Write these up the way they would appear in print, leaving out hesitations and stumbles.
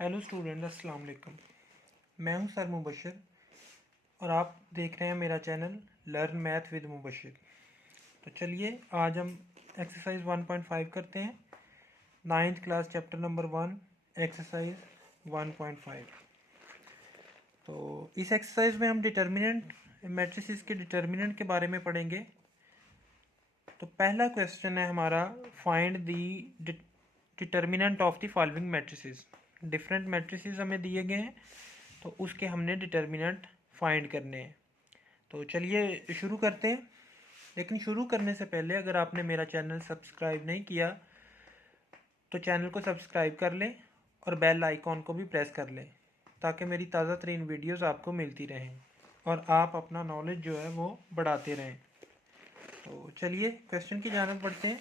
Hello student, अस्सलाम वालेकुम। मैं हूं सर मुबशिर और आप देख रहे हैं मेरा channel learn math with Mubashir. तो चलिए आज हम एक्सरसाइज 1.5 करते हैं। 9th class chapter number 1 exercise 1.5। तो इस एक्सरसाइज में हम डिटर्मिनेंट मैट्रिसेस के डिटर्मिनेंट के बारे में पढ़ेंगे। तो पहला क्वेश्चन है हमारा, find the determinant of the following matrices. Different matrices हमें दिए गए हैं तो उसके हमने डिटर्मिनेंट फाइंड करने हैं। तो चलिए शुरू करते हैं। लेकिन शुरू करने से पहले अगर आपने मेरा चैनल सब्सक्राइब नहीं किया तो चैनल को सब्सक्राइब कर लें और बेल आइकॉन को भी प्रेस कर लें ताकि मेरी ताज़ा तरीन वीडियोज़ आपको मिलती रहें और आप अपना नॉलेज जो है वो बढ़ाते रहें। तो चलिए क्वेश्चन की जानिब बढ़ते हैं।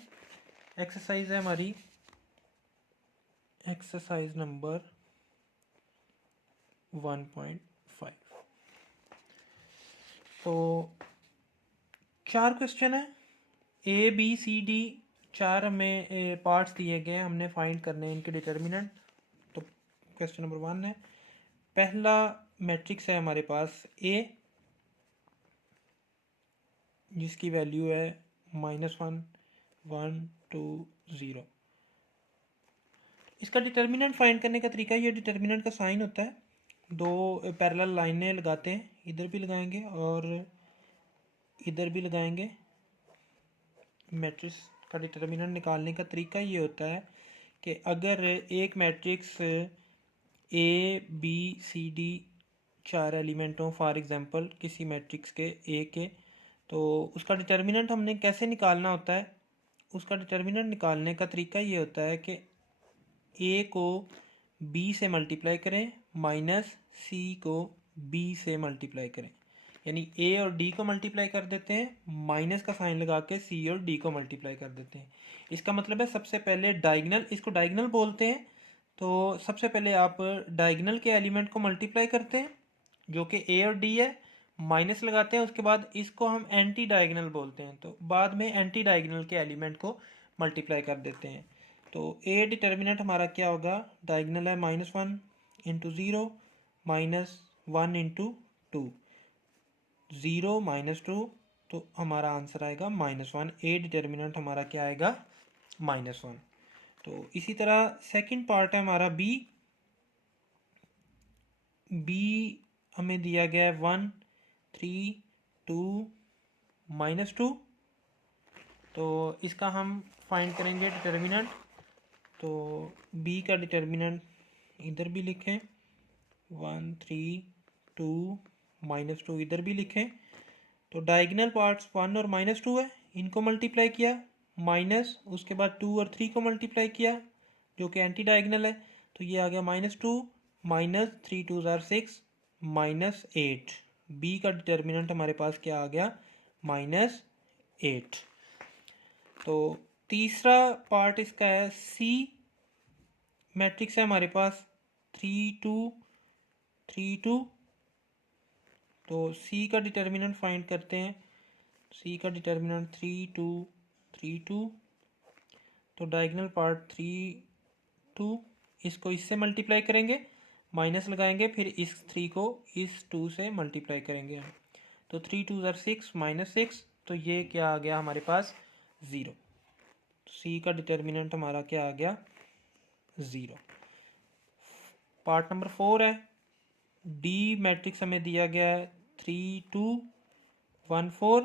एक्सरसाइज है हमारी एक्सरसाइज नंबर 1.5। तो 4 क्वेश्चन है, ए बी सी डी 4 हमें पार्ट्स दिए गए हैं, हमने फाइंड करने हैं इनके डिटर्मिनेंट। तो क्वेश्चन नंबर 1 है, पहला मैट्रिक्स है हमारे पास ए जिसकी वैल्यू है -1 1 2 0। इसका डिटर्मिनेंट फाइंड करने का तरीका, ये डिटर्मिनेंट का साइन होता है, दो पैरेलल लाइनें लगाते हैं, इधर भी लगाएंगे और इधर भी लगाएंगे। मैट्रिक्स का डिटर्मिनेंट निकालने का तरीका ये होता है कि अगर एक matrix A B C D 4 element हों, फॉर एग्जांपल किसी मैट्रिक्स के ए के, तो उसका डिटर्मिनेंट हमने कैसे निकालना होता है। उसका डिटर्मिनेंट निकालने का तरीका ये होता है कि ए को बी से मल्टीप्लाई करें माइनस सी को बी से मल्टीप्लाई करें, यानी ए और डी को मल्टीप्लाई कर देते हैं, माइनस का साइन लगा के सी और डी को मल्टीप्लाई कर देते हैं। इसका मतलब है सबसे पहले डायगनल, इसको डायगनल बोलते हैं। तो सबसे पहले आप डायगनल के एलिमेंट को मल्टीप्लाई करते हैं जो कि ए और डी है, माइनस लगाते हैं, उसके बाद इसको हम एंटी डायगनल बोलते हैं, तो बाद में एंटी डायगनल के एलिमेंट को मल्टीप्लाई कर देते हैं। तो ए डिटर्मिनेंट हमारा क्या होगा, डायगनल है -1 इंटू 0 -1 इंटू 2, 0 -2, तो हमारा आंसर आएगा -1। ए डिटर्मिनेंट हमारा क्या आएगा, -1। तो इसी तरह सेकंड पार्ट है हमारा बी। बी हमें दिया गया है 1 3 2 -2। तो इसका हम फाइंड करेंगे डिटर्मिनेंट। तो बी का डिटर्मिनेंट इधर भी लिखें, 1 3 2 -2 इधर भी लिखें। तो डायगनल पार्ट्स 1 और -2 है, इनको मल्टीप्लाई किया, माइनस उसके बाद 2 और 3 को मल्टीप्लाई किया जो कि एंटी डायगनल है, तो ये आ गया -2 -3 2 6 -8। बी का डिटर्मिनेंट हमारे पास क्या आ गया, -8। तो तीसरा पार्ट इसका है सी। मैट्रिक्स है हमारे पास 3 2 3 2। तो सी का डिटर्मिनेंट फाइंड करते हैं। सी का डिटर्मिनेंट 3 2 3 2। तो डायगोनल पार्ट 3 2, इसको इससे मल्टीप्लाई करेंगे, माइनस लगाएंगे, फिर इस 3 को इस 2 से मल्टीप्लाई करेंगे। तो 3 2 6 -6, तो ये क्या आ गया हमारे पास, 0। तो सी का डिटर्मिनेंट हमारा क्या आ गया, 0। पार्ट नंबर 4 है डी। मैट्रिक्स हमें दिया गया है 3 2 1 4।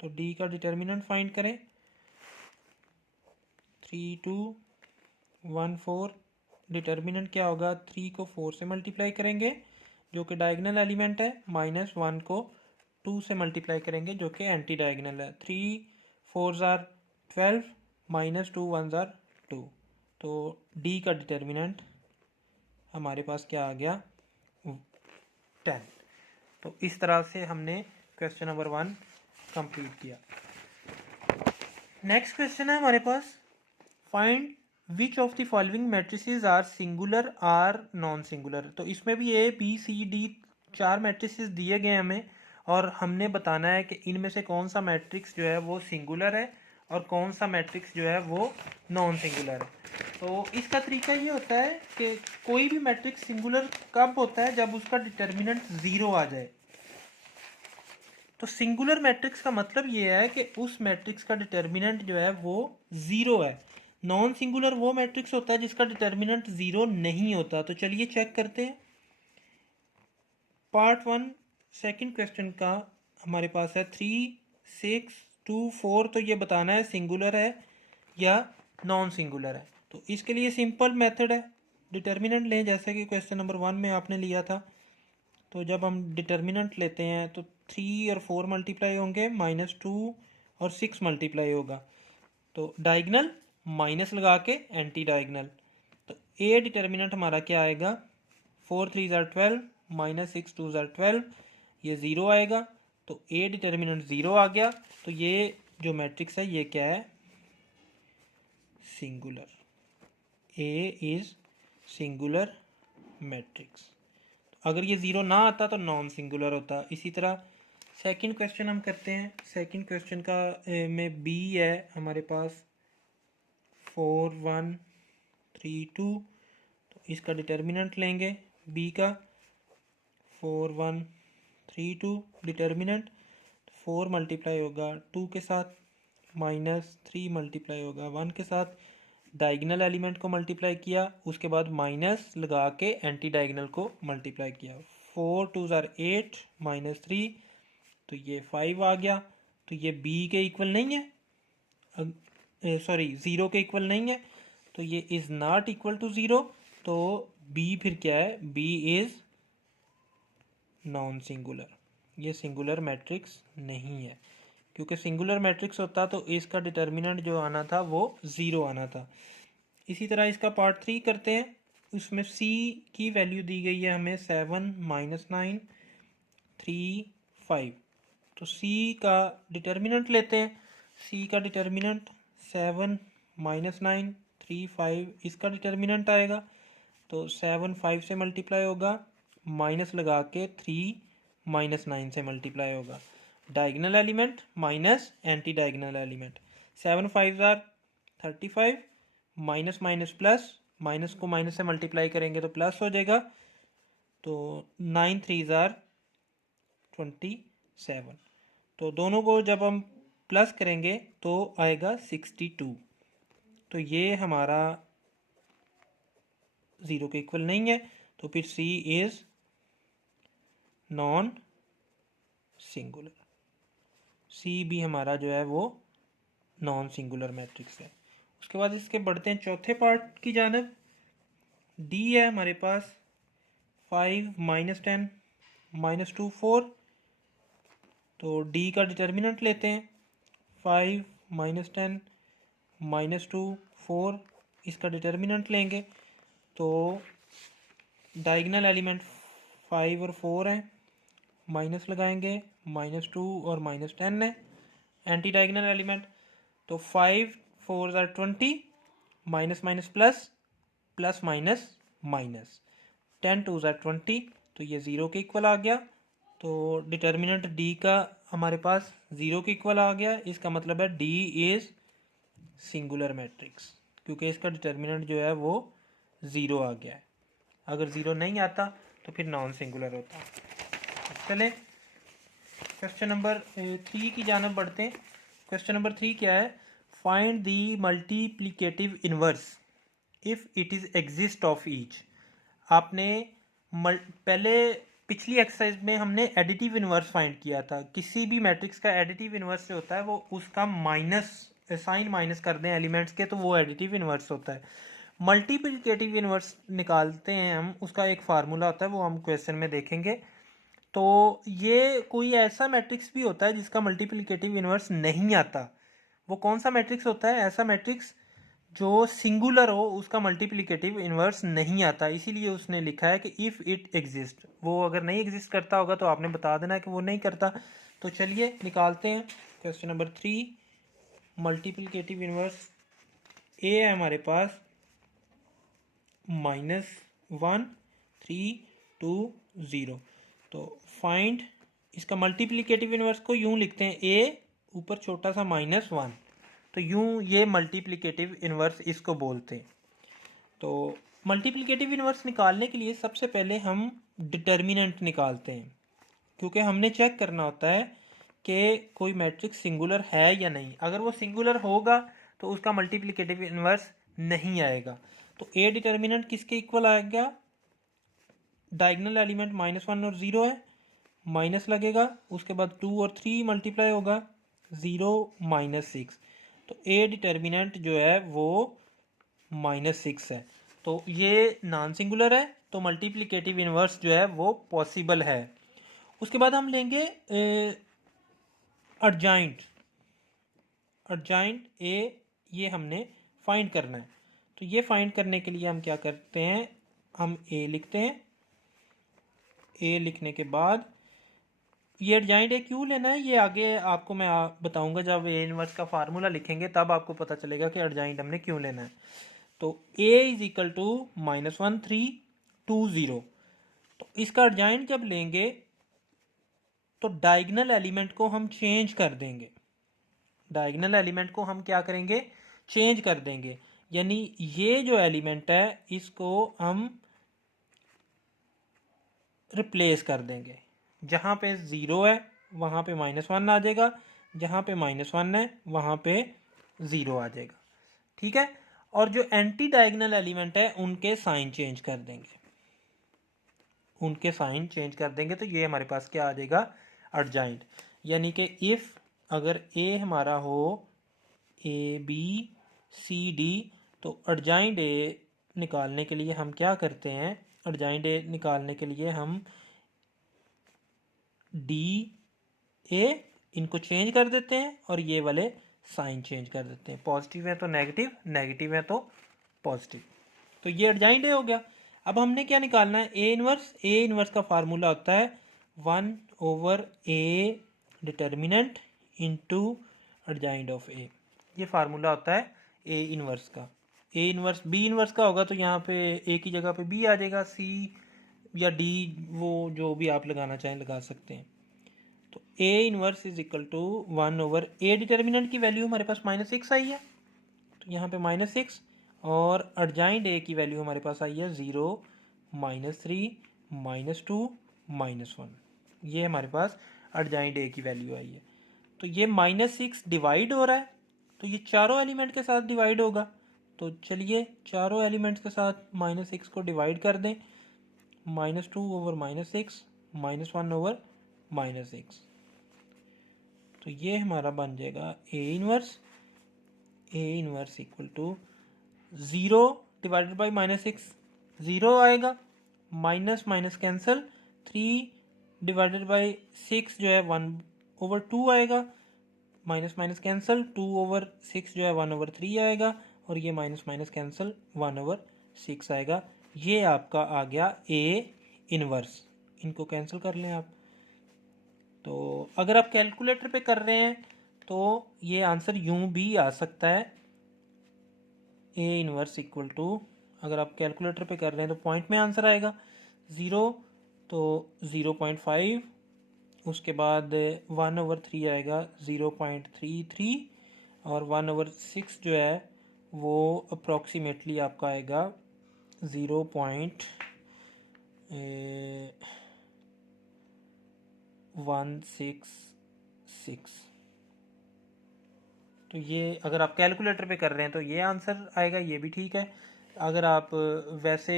तो डी का डिटर्मिनेंट फाइंड करें, 3 2 1 4। डिटर्मिनेंट क्या होगा, 3 को 4 से मल्टीप्लाई करेंगे जो कि डायगनल एलिमेंट है, -1 को 2 से मल्टीप्लाई करेंगे जो कि एंटी डायगनल है। 3 4 12 -2 1 2। तो डी का डिटर्मिनेंट हमारे पास क्या आ गया, 10। तो इस तरह से हमने क्वेश्चन नंबर 1 कंप्लीट किया। नेक्स्ट क्वेश्चन है हमारे पास, find which of the following matrices are singular or non singular. तो इसमें भी A B C D 4 matrices दिए गए हमें और हमने बताना है कि इनमें से कौन सा मैट्रिक्स जो है वो सिंगुलर है और कौन सा मैट्रिक्स जो है वो नॉन सिंगुलर है। तो इसका तरीका ये होता है कि कोई भी मैट्रिक्स सिंगुलर कब होता है, जब उसका डिटर्मिनेंट ज़ीरो आ जाए। तो सिंगुलर मैट्रिक्स का मतलब ये है कि उस मैट्रिक्स का डिटर्मिनेंट जो है वो ज़ीरो है। नॉन सिंगुलर वो मैट्रिक्स होता है जिसका डिटर्मिनेंट ज़ीरो नहीं होता। तो चलिए चेक करते हैं। पार्ट 1 सेकंड क्वेश्चन का हमारे पास है 3, 6, 2, 4। तो ये बताना है सिंगुलर है या नॉन सिंगुलर है। तो इसके लिए सिंपल मेथड है, डिटर्मिनेंट लें जैसे कि क्वेश्चन नंबर 1 में आपने लिया था। तो जब हम डिटर्मिनेंट लेते हैं तो 3 और 4 मल्टीप्लाई होंगे, -2 और 6 मल्टीप्लाई होगा। तो डायगनल माइनस लगा के एंटी डायगनल। तो ए डिटर्मिनेंट हमारा क्या आएगा, 4 3 ज़ार 12, -6 2 ज़ार 12, ये ज़ीरो आएगा। तो ए डिटर्मिनेंट ज़ीरो आ गया। तो ये जो मैट्रिक्स है ये क्या है, singular. A is singular matrix. अगर ये ज़ीरो ना आता तो नॉन सिंगुलर होता। इसी तरह सेकंड क्वेश्चन हम करते हैं। सेकंड क्वेश्चन का में बी है हमारे पास 4 1 3 2। तो इसका डिटर्मिनेंट लेंगे बी का, 4 1 3 2 डिटर्मिनेंट। 4 मल्टीप्लाई होगा 2 के साथ, -3 मल्टीप्लाई होगा 1 के साथ। डायगनल एलिमेंट को मल्टीप्लाई किया, उसके बाद माइनस लगा के एंटी डायगनल को मल्टीप्लाई किया। 4 2 ज़ार 8, -3, तो ये 5 आ गया। तो ये बी के इक्वल नहीं है, सॉरी ज़ीरो के इक्वल नहीं है। तो ये is not equal to zero. तो बी फिर क्या है, बी इज़ नॉन सिंगुलर। ये सिंगुलर मैट्रिक्स नहीं है, क्योंकि सिंगुलर मैट्रिक्स होता तो इसका डिटर्मिनेंट जो आना था वो ज़ीरो आना था। इसी तरह इसका पार्ट 3 करते हैं। उसमें सी की वैल्यू दी गई है हमें 7 -9 3 5। तो सी का डिटर्मिनेंट लेते हैं। सी का डिटर्मिनेंट 7 -9 3 5, इसका डिटर्मिनेंट आएगा। तो 7 5 से मल्टीप्लाई होगा, माइनस लगा के 3 -9 से मल्टीप्लाई होगा। Diagonal element minus anti diagonal element. 7 5 ज़ार 35, माइनस माइनस प्लस, माइनस को माइनस से मल्टीप्लाई करेंगे तो प्लस हो जाएगा। तो 9 3 ज़ार 27। तो दोनों को जब हम प्लस करेंगे तो आएगा 62। तो ये हमारा ज़ीरो के इक्वल नहीं है। तो फिर सी इज़ नॉन सिंगुलर। सी भी हमारा जो है वो नॉन सिंगुलर मैट्रिक्स है। उसके बाद इसके बढ़ते हैं चौथे पार्ट की जानब। डी है हमारे पास 5 -10 -2 4। तो डी का डिटर्मिनेंट लेते हैं। 5 -10 -2 4, इसका डिटर्मिनेंट लेंगे। तो डायगनल एलिमेंट 5 और 4 हैं, माइनस लगाएंगे, -2 और -10 है। एंटी डायगनल एलिमेंट तो 5 4 ज़ार 20, minus minus plus, plus minus minus, 10 2 ज़ार 20। तो ये ज़ीरो के इक्वल आ गया। तो डिटर्मिनेंट डी का हमारे पास ज़ीरो के इक्वल आ गया। इसका मतलब है डी इज़ सिंगुलर मैट्रिक्स, क्योंकि इसका डिटर्मिनेंट जो है वो ज़ीरो आ गया है। अगर ज़ीरो नहीं आता तो फिर नॉन सिंगुलर होता। चलें क्वेश्चन नंबर 3 की जानब बढ़ते हैं। क्वेश्चन नंबर 3 क्या है, find the multiplicative inverse if it is exist of each. आपने पहले पिछली एक्सरसाइज में हमने एडिटिव इनवर्स फाइंड किया था। किसी भी मैट्रिक्स का एडिटिव इनवर्स जो होता है वो उसका माइनस साइन माइनस कर दें एलिमेंट्स के, तो वो एडिटिव इनवर्स होता है। मल्टीप्लिकेटिव इनवर्स निकालते हैं हम, उसका एक फार्मूला होता है, वो हम क्वेश्चन में देखेंगे। तो ये कोई ऐसा मैट्रिक्स भी होता है जिसका मल्टीप्लिकेटिव इनवर्स नहीं आता। वो कौन सा मैट्रिक्स होता है, ऐसा मैट्रिक्स जो सिंगुलर हो उसका मल्टीप्लिकेटिव इन्वर्स नहीं आता। इसीलिए उसने लिखा है कि इफ़ इट एग्जिस्ट। वो अगर नहीं एग्जिस्ट करता होगा तो आपने बता देना है कि वो नहीं करता। तो चलिए निकालते हैं। क्वेश्चन नंबर 3, मल्टीप्लिकेटिव इन्वर्स ए है हमारे पास -1 3 2 0। तो फाइंड इसका मल्टीप्लिकेटिव इन्वर्स को यूँ लिखते हैं, ए ऊपर छोटा सा -1, तो यूँ ये मल्टीप्लिकेटिव इन्वर्स इसको बोलते हैं। तो मल्टीप्लिकेटिव इन्वर्स निकालने के लिए सबसे पहले हम डिटर्मिनेंट निकालते हैं, क्योंकि हमने चेक करना होता है कि कोई मैट्रिक्स सिंगुलर है या नहीं। अगर वो सिंगुलर होगा तो उसका मल्टीप्लिकेटिव इन्वर्स नहीं आएगा। तो ए डिटर्मिनेंट किसके इक्वल आएगा? डायगनल एलिमेंट -1 और 0 है, माइनस लगेगा, उसके बाद 2 और 3 मल्टीप्लाई होगा, 0 -6। तो ए डिटर्मिनेंट जो है वो -6 है। तो ये नॉन सिंगुलर है, तो मल्टीप्लिकेटिव इन्वर्स जो है वो पॉसिबल है। उसके बाद हम लेंगे अर्जाइंट। अर्जाइंट ए ये हमने फाइंड करना है। तो ये फाइंड करने के लिए हम क्या करते हैं, हम ए लिखते हैं। ए लिखने के बाद ये अर्जाइंट ए क्यों लेना है ये आगे आपको मैं बताऊंगा। जब ए इनवर्स का फार्मूला लिखेंगे तब आपको पता चलेगा कि अर्जाइंट हमने क्यों लेना है। तो ए इज इक्वल टू -1 3 2 0। तो इसका अर्जाइंट जब लेंगे तो डायगनल एलिमेंट को हम चेंज कर देंगे। डायगनल एलिमेंट को हम क्या करेंगे, चेंज कर देंगे। यानी ये जो एलिमेंट है इसको हम रिप्लेस कर देंगे। जहाँ पे 0 है वहाँ पे -1 आ जाएगा, जहाँ पे -1 है वहाँ पे 0 आ जाएगा। ठीक है। और जो एंटी डायगनल एलिमेंट है उनके साइन चेंज कर देंगे, उनके साइन चेंज कर देंगे। तो ये हमारे पास क्या आ जाएगा, अर्जाइंट। यानी कि इफ़ अगर ए हमारा हो ABCD, तो अर्जाइंट ए निकालने के लिए हम क्या करते हैं, अर्जाइंट ए निकालने के लिए हम DA इनको चेंज कर देते हैं और ये वाले साइन चेंज कर देते हैं। पॉजिटिव है तो नेगेटिव, नेगेटिव है तो पॉजिटिव। तो ये अर्जाइंट ए हो गया। अब हमने क्या निकालना है, ए इनवर्स। ए इनवर्स का फार्मूला होता है 1/A डिटर्मिनेंट इनटू अर्जाइंट ऑफ ए। ये फार्मूला होता है ए इनवर्स का। ए इनवर्स बी इनवर्स का होगा तो यहाँ पे ए की जगह पे बी आ जाएगा, सी या डी, वो जो भी आप लगाना चाहें लगा सकते हैं। तो A inverse is equal to 1/A determinant की वैल्यू हमारे पास -6 आई है, तो यहाँ पे -6, और अर्जाइंट ए की वैल्यू हमारे पास आई है 0 -3 -2 -1। ये हमारे पास अर्जाइंट ए की वैल्यू आई है। तो ये -6 डिवाइड हो रहा है, तो ये चारों एलिमेंट के साथ डिवाइड होगा। तो चलिए चारों एलिमेंट्स के साथ -6 को डिवाइड कर दें। -2/-6 -1/-6। तो ये हमारा बन जाएगा A inverse. A inverse equal to 0 divided by -6, 0 आएगा, minus minus cancel, 3 divided by 6 जो है 1/2 आएगा, माइनस माइनस कैंसिल, 2/6 जो है 1/3 आएगा, और ये माइनस माइनस कैंसिल 1/6 आएगा। ये आपका आ गया ए इनवर्स। इनको कैंसिल कर लें आप। तो अगर आप कैलकुलेटर पे कर रहे हैं तो ये आंसर यूं भी आ सकता है, ए इनवर्स इक्वल टू, अगर आप कैलकुलेटर पे कर रहे हैं तो पॉइंट में आंसर आएगा 0, तो 0.5, उसके बाद 1/3 आएगा 0.33, और 1/6 जो है वो अप्रॉक्सीमेटली आपका आएगा 0.166। तो ये अगर आप कैलकुलेटर पे कर रहे हैं तो ये आंसर आएगा, ये भी ठीक है। अगर आप वैसे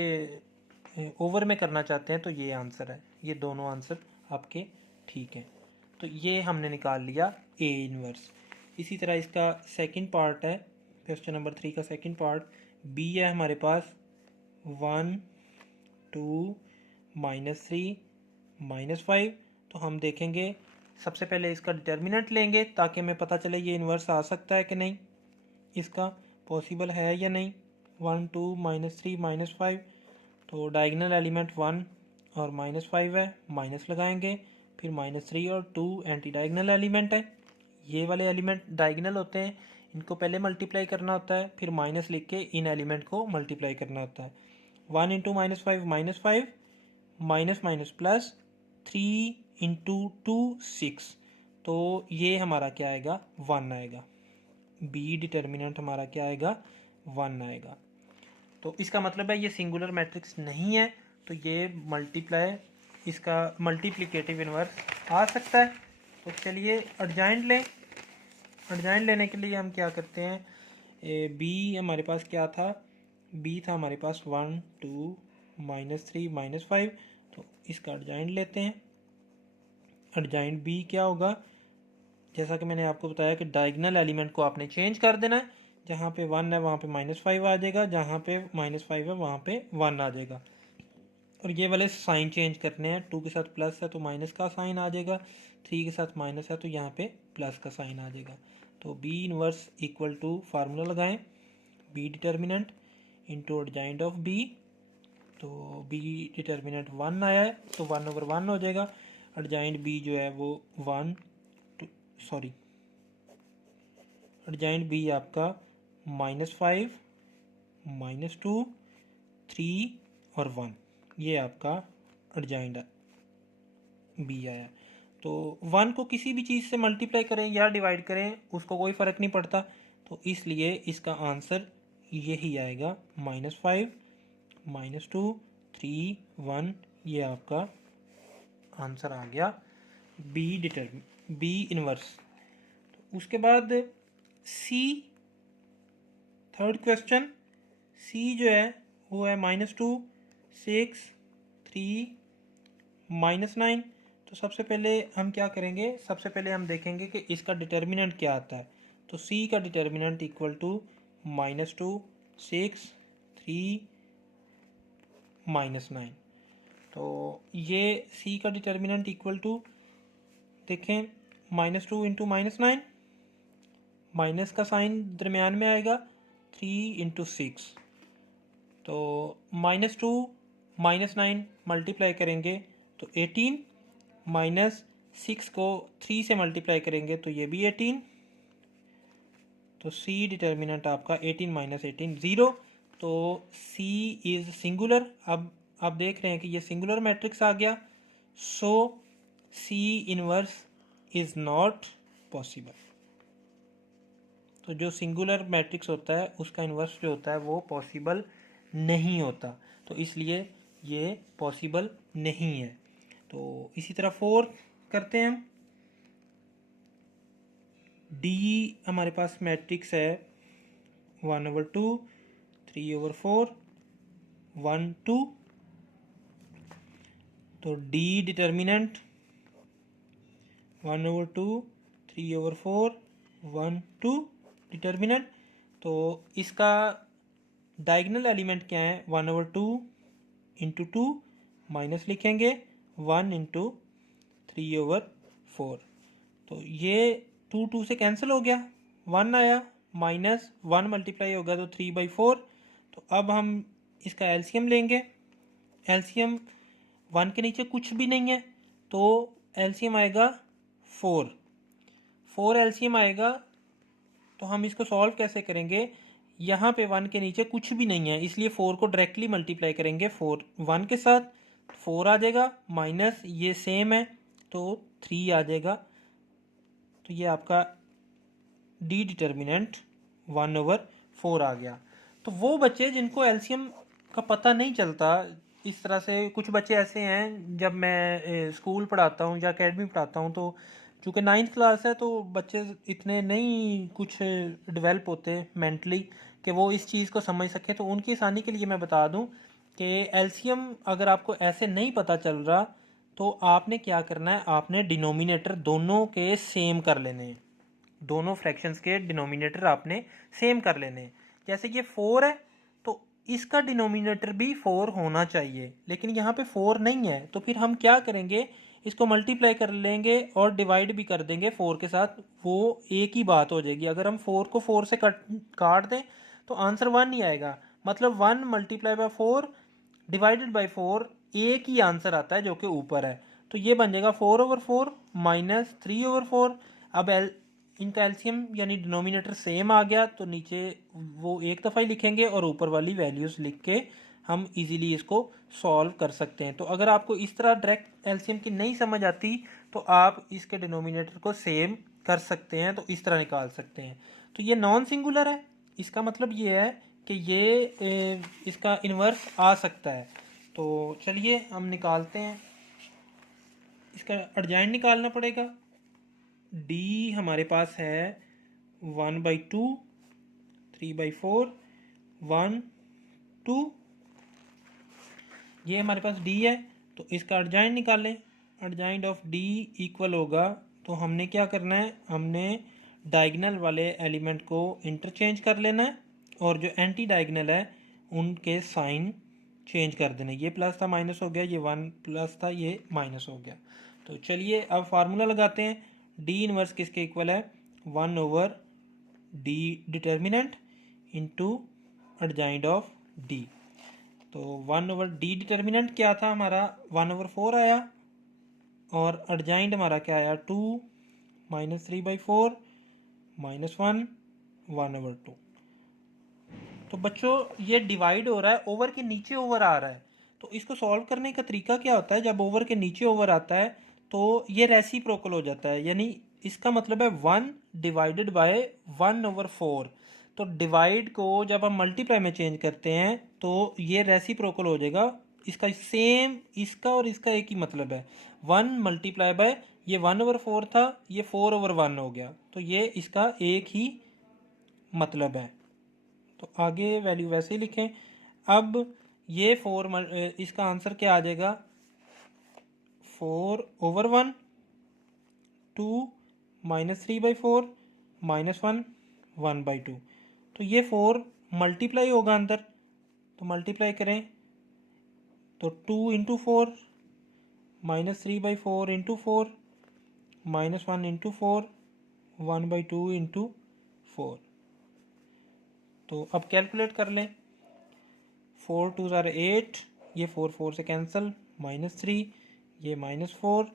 ओवर में करना चाहते हैं तो ये आंसर है। ये दोनों आंसर आपके ठीक हैं। तो ये हमने निकाल लिया ए इनवर्स। इसी तरह इसका सेकंड पार्ट है, क्वेश्चन नंबर 3 का सेकंड पार्ट बी है हमारे पास 1 2 -3 -5। तो हम देखेंगे, सबसे पहले इसका डिटर्मिनेंट लेंगे ताकि हमें पता चले ये इन्वर्स आ सकता है कि नहीं, इसका पॉसिबल है या नहीं। 1 2 -3 -5, तो डायगनल एलिमेंट 1 और -5 है, माइनस लगाएंगे, फिर -3 और 2 एंटी डायगनल एलिमेंट है। ये वाले एलिमेंट डायगनल होते हैं, इनको पहले मल्टीप्लाई करना होता है, फिर माइनस लिख के इन एलिमेंट को मल्टीप्लाई करना होता है। 1 × -5 -5, माइनस माइनस प्लस, 3 × 2 6, तो ये हमारा क्या आएगा, 1 आएगा। बी डिटर्मिनेंट हमारा क्या आएगा, 1 आएगा। तो इसका मतलब है ये सिंगुलर मैट्रिक्स नहीं है, तो ये मल्टीप्लाई, इसका मल्टीप्लिकेटिव इन्वर्स आ सकता है। तो चलिए एडजॉइंट लें। एडजॉइंट लेने के लिए हम क्या करते हैं, बी हमारे पास क्या था, बी था हमारे पास 1 2 -3 -5, तो इसका एडजॉइंट लेते हैं। एडजॉइंट बी क्या होगा, जैसा कि मैंने आपको बताया कि डायगोनल एलिमेंट को आपने चेंज कर देना है, जहाँ पे 1 है वहाँ पे -5 आ जाएगा, जहाँ पे -5 है वहाँ पे 1 आ जाएगा। और ये वाले साइन चेंज करने हैं, 2 के साथ प्लस है तो माइनस का साइन आ जाएगा, 3 के साथ माइनस है तो यहाँ पे प्लस का साइन आ जाएगा। तो B inverse equal to formula लगाएं, B determinant into adjoint of B. तो बी डिटर्मिनेंट 1 आया है तो 1/1 हो जाएगा। एडजॉइंट बी जो है वो एडजॉइंट बी आपका -5 -2 3 और 1, ये आपका एडजॉइंट बी आया। तो 1 को किसी भी चीज़ से मल्टीप्लाई करें या डिवाइड करें उसको कोई फ़र्क नहीं पड़ता, तो इसलिए इसका आंसर यही आएगा, -5 -2 3 1, ये आपका आंसर आ गया बी इनवर्स। तो उसके बाद सी, थर्ड क्वेश्चन, सी जो है वो है -2 6 3 -9। तो सबसे पहले हम क्या करेंगे, सबसे पहले हम देखेंगे कि इसका डिटर्मिनेंट क्या आता है। तो सी का डिटर्मिनेंट इक्वल टू -2 6 3 -9। तो ये सी का डिटर्मिनेंट इक्वल टू, देखें, -2 इंटू -9, माइनस का साइन दरमियान में आएगा, 3 इंटू 6। तो -2 -9 मल्टीप्लाई करेंगे तो 18, -6 को 3 से मल्टीप्लाई करेंगे तो ये भी 18। तो सी डिटर्मिनेंट आपका 18 -18 0। तो सी इज़ सिंगुलर। अब आप देख रहे हैं कि ये सिंगुलर मैट्रिक्स आ गया, so C inverse is not possible. तो जो सिंगुलर मैट्रिक्स होता है उसका इन्वर्स जो होता है वो पॉसिबल नहीं होता, तो इसलिए ये पॉसिबल नहीं है। तो इसी तरह 4 करते हैं हम। डी हमारे पास मैट्रिक्स है 1/2 3/4 1 2। तो डी डिटर्मिनेंट 1/2 3/4 1 2 डिटर्मिनेंट। तो इसका डायगोनल एलिमेंट क्या है, 1/2 इंटू 2 माइनस लिखेंगे 1 इंटू 3/4। तो ये 2 2 से कैंसिल हो गया, 1 आया, -1 मल्टीप्लाई होगा तो 3/4। तो अब हम इसका एलसीएम लेंगे। एलसीएम 1 के नीचे कुछ भी नहीं है तो एलसीएम आएगा 4 एलसीएम आएगा। तो हम इसको सॉल्व कैसे करेंगे, यहाँ पे 1 के नीचे कुछ भी नहीं है इसलिए 4 को डायरेक्टली मल्टीप्लाई करेंगे 1 के साथ, 4 आ जाएगा, माइनस ये सेम है तो 3 आ जाएगा। तो ये आपका डी डिटर्मिनेंट 1/4 आ गया। तो वो बच्चे जिनको एलसीएम का पता नहीं चलता, इस तरह से कुछ बच्चे ऐसे हैं, जब मैं स्कूल पढ़ाता हूँ या अकेडमी पढ़ाता हूँ तो चूँकि 9th क्लास है तो बच्चे इतने नहीं कुछ डेवलप होते मेंटली कि वो इस चीज़ को समझ सकें। तो उनकी आसानी के लिए मैं बता दूं कि एलसीएम अगर आपको ऐसे नहीं पता चल रहा तो आपने क्या करना है, आपने डिनोमिनेटर दोनों के सेम कर लेने हैं, दोनों फ्रैक्शंस के डिनोमिनेटर आपने सेम कर लेने हैं। जैसे ये 4 है तो इसका डिनोमिनेटर भी 4 होना चाहिए, लेकिन यहाँ पे 4 नहीं है तो फिर हम क्या करेंगे, इसको मल्टीप्लाई कर लेंगे और डिवाइड भी कर देंगे 4 के साथ, वो एक ही बात हो जाएगी। अगर हम 4 को 4 से काट दें तो आंसर 1 ही आएगा, मतलब 1 मल्टीप्लाई बाय 4 डिवाइडेड बाय 4 एक ही आंसर आता है जो कि ऊपर है। तो ये बन जाएगा 4/4 -3/4। अब इनका एलसीएम यानी डिनोमिनेटर सेम आ गया तो नीचे वो एक दफ़ा ही लिखेंगे और ऊपर वाली वैल्यूज़ लिख के हम इजीली इसको सॉल्व कर सकते हैं। तो अगर आपको इस तरह डायरेक्ट एलसीएम की नहीं समझ आती तो आप इसके डिनोमिनेटर को सेम कर सकते हैं, तो इस तरह निकाल सकते हैं। तो ये नॉन सिंगुलर है, इसका मतलब ये है कि ये इसका इन्वर्स आ सकता है। तो चलिए हम निकालते हैं, इसका अर्जाइन निकालना पड़ेगा। डी हमारे पास है 1/2, 3/4, 1/2, ये हमारे पास डी है। तो इसका अर्जाइन निकालें। अर्जाइन ऑफ डी इक्वल होगा, तो हमने क्या करना है, हमने डायगनल वाले एलिमेंट को इंटरचेंज कर लेना है और जो एंटी डायगनल है उनके साइन चेंज कर देना। ये प्लस था माइनस हो गया, ये 1 प्लस था ये माइनस हो गया। तो चलिए अब फार्मूला लगाते हैं। डी इनवर्स किसके इक्वल है, 1/d determinant into adjoint of D. तो 1/d डिटर्मिनेंट क्या था हमारा, 1/4 आया, और अर्जाइंड हमारा क्या आया, 2 -3/4 -1 1/2। तो बच्चों ये डिवाइड हो रहा है, ओवर के नीचे ओवर आ रहा है। तो इसको सॉल्व करने का तरीका क्या होता है, जब ओवर के नीचे ओवर आता है तो ये रेसिप्रोकल हो जाता है, यानी इसका मतलब है 1 डिवाइडेड बाय 1/4। तो डिवाइड को जब हम मल्टीप्लाई में चेंज करते हैं तो ये रेसिप्रोकल हो जाएगा। इसका सेम, इसका और इसका एक ही मतलब है, 1 मल्टीप्लाई बाय, ये 1/4 था, ये 4/1 हो गया, तो ये इसका एक ही मतलब है। तो आगे वैल्यू वैसे ही लिखें। अब ये 4, इसका आंसर क्या आ जाएगा, 4/1, 2 -3/4 -1 1/2। तो ये 4 मल्टीप्लाई होगा अंदर, तो मल्टीप्लाई करें तो 2 × 4 -3/4 × 4 -1 × 4 1/2 × 4। तो अब कैलकुलेट कर लें, 4 2 ज़ार 8, ये 4 4 से कैंसिल, -3, ये -4,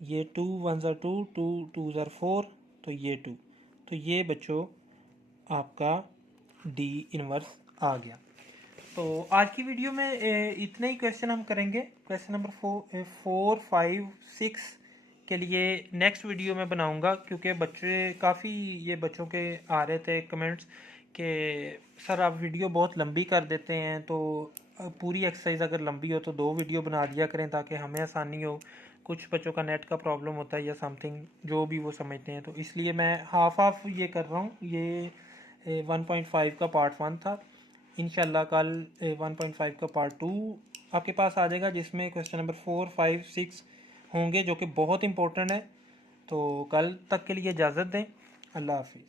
ये 2 1 ज़ार 2, 2 2 ज़ार 4, तो ये 2। तो ये बच्चों आपका डी इनवर्स आ गया। तो आज की वीडियो में इतने ही क्वेश्चन हम करेंगे। क्वेश्चन नंबर 4 5 6 के लिए नेक्स्ट वीडियो में बनाऊंगा, क्योंकि बच्चे काफ़ी, ये बच्चों के आ रहे थे कमेंट्स कि सर आप वीडियो बहुत लंबी कर देते हैं, तो पूरी एक्सरसाइज अगर लंबी हो तो 2 वीडियो बना दिया करें ताकि हमें आसानी हो। कुछ बच्चों का नेट का प्रॉब्लम होता है या समथिंग, जो भी वो समझते हैं, तो इसलिए मैं हाफ ये कर रहा हूँ। ये 1.5 का पार्ट 1 था। इंशाल्लाह कल 1.5 का पार्ट 2 आपके पास आ जाएगा, जिसमें क्वेश्चन नंबर 4 5 6 होंगे, जो कि बहुत इंपॉर्टेंट है। तो कल तक के लिए इजाज़त दें। अल्लाह हाफिज़।